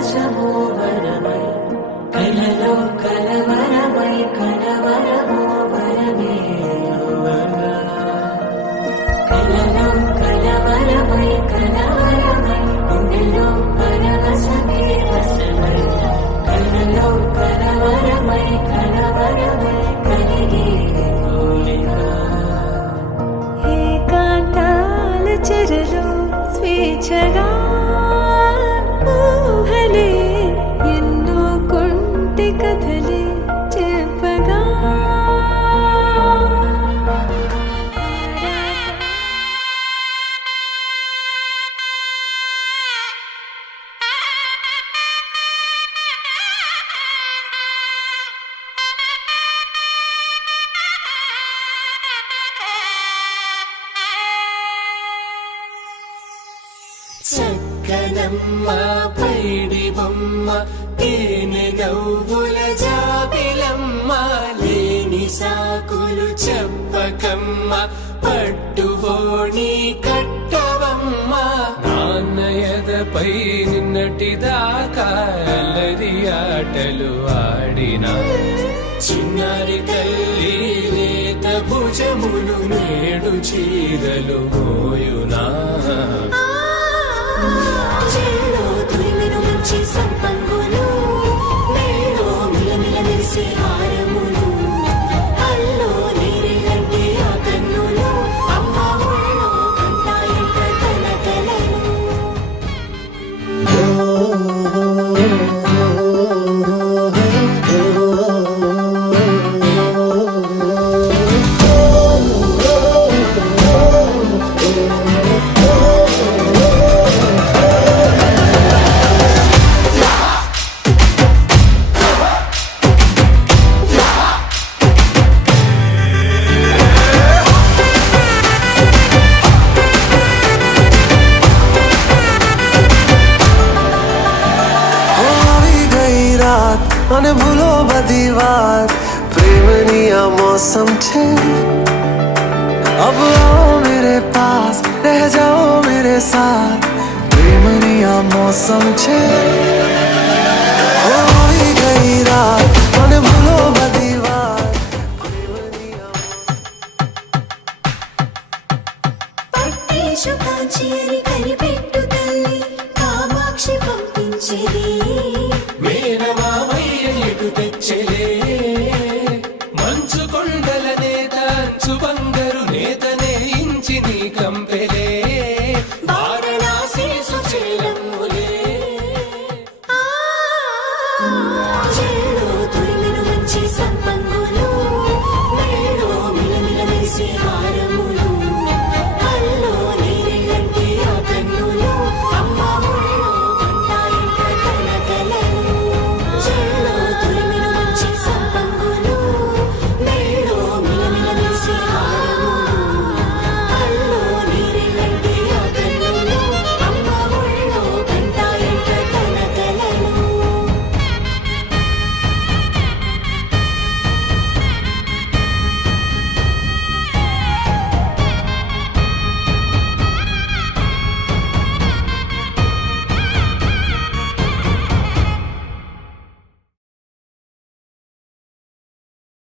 పరవశము వరమై కలలో కలవరమై కలవరము వరమే యువగా కలలో కలవరమై కలవరమై గుండెలో పరవశమే వశమై కలలో కలవరమై కలవరమై కలిగే కోరిక ఏకాంతాల చెరలో స్వేచ్ఛగా ఊహలే ఎన్నో కొంటె కథలే చెప్పగా చక్కనమ్మ పైడి బొమ్మ తేనె నవ్వుల జాబిలమ్మ లేని సాకులు చెప్పకమ్మ పట్టువోణి కట్టవమ్మ నాన్నయదపై నిన్నటిదాకా అల్లరి ఆటలు ఆడినా చిన్నారి తల్లి లేత భుజములు నేడు చీరలు మోయునా చెల్లో తురిమెను మంచి సంపంగులు మెల్లో మిలమిల మెరిసే హారములు అల్లో నీరెలంటే ఆ కన్నులు అమ్మ ఒళ్ళో కంటాయంట తన కలను અને ભૂલો બધી વાત પ્રેમની આ મૌસમ છે अब आओ मेरे पास रह जाओ मेरे साथ प्रेमनी आ मौसम છે